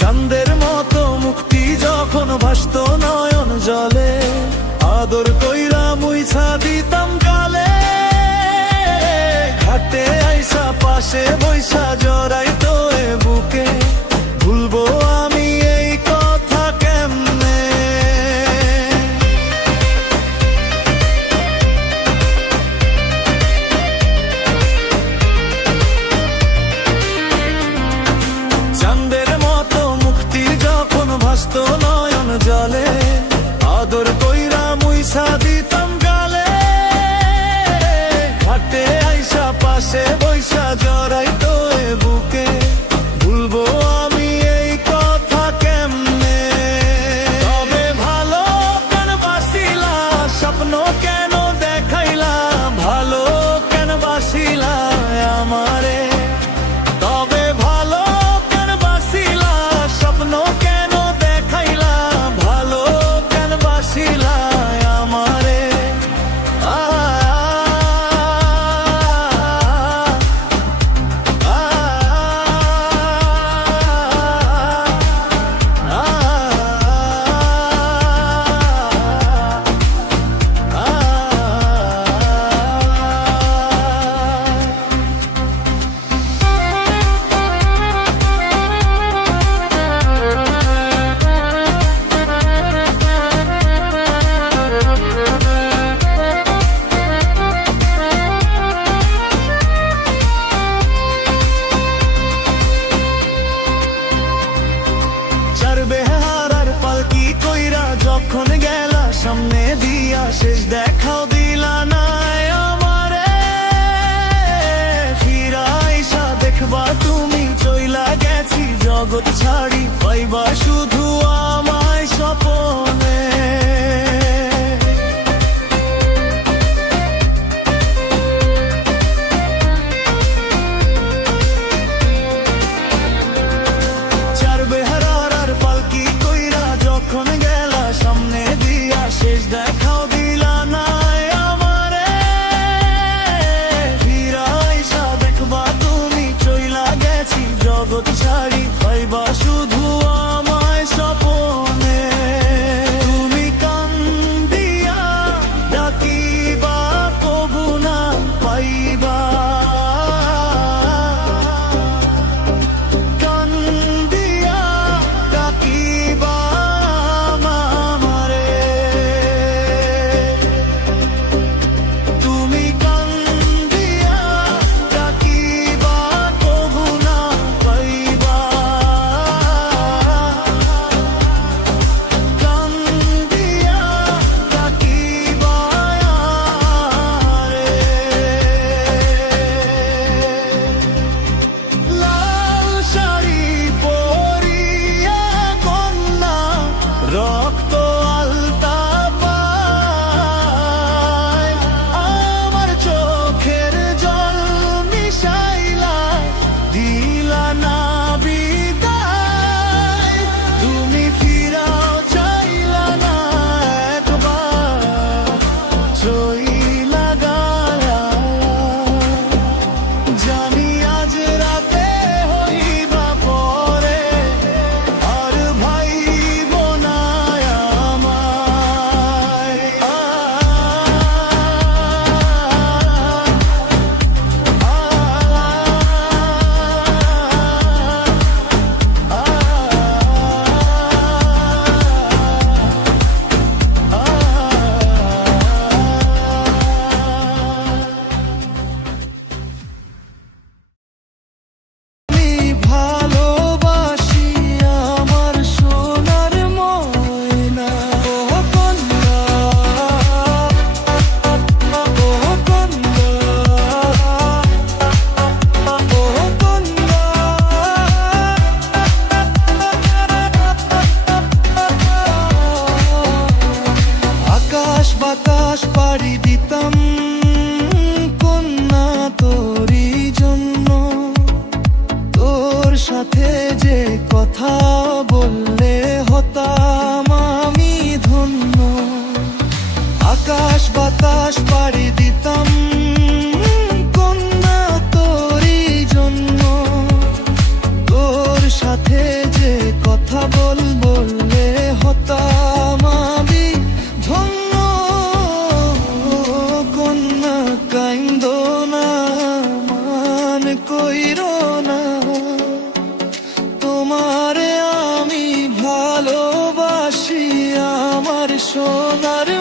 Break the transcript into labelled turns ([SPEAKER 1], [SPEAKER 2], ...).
[SPEAKER 1] চাঁদের মতো মুক্তি যখন ভাসত নয়ন জলে, আদর কইরা মুইছা দিতাম কালে। ঘাটে আইসা পাশে বৈশা জড়াই সাদি দিতাম গালে আইসা পাশে বৈশা কখন গেলা? সামনে দিয়া শেষ দেখাও দিলা না আমারে। ফিরাইসা দেখবা তুমি চইলা গেছি। জগৎ ছাড়ি পাইবা শুধু সাথে যে কথা বললে হতাম আমি ধন্য। আকাশ বাতাস পাড়ি দিতাম そうなる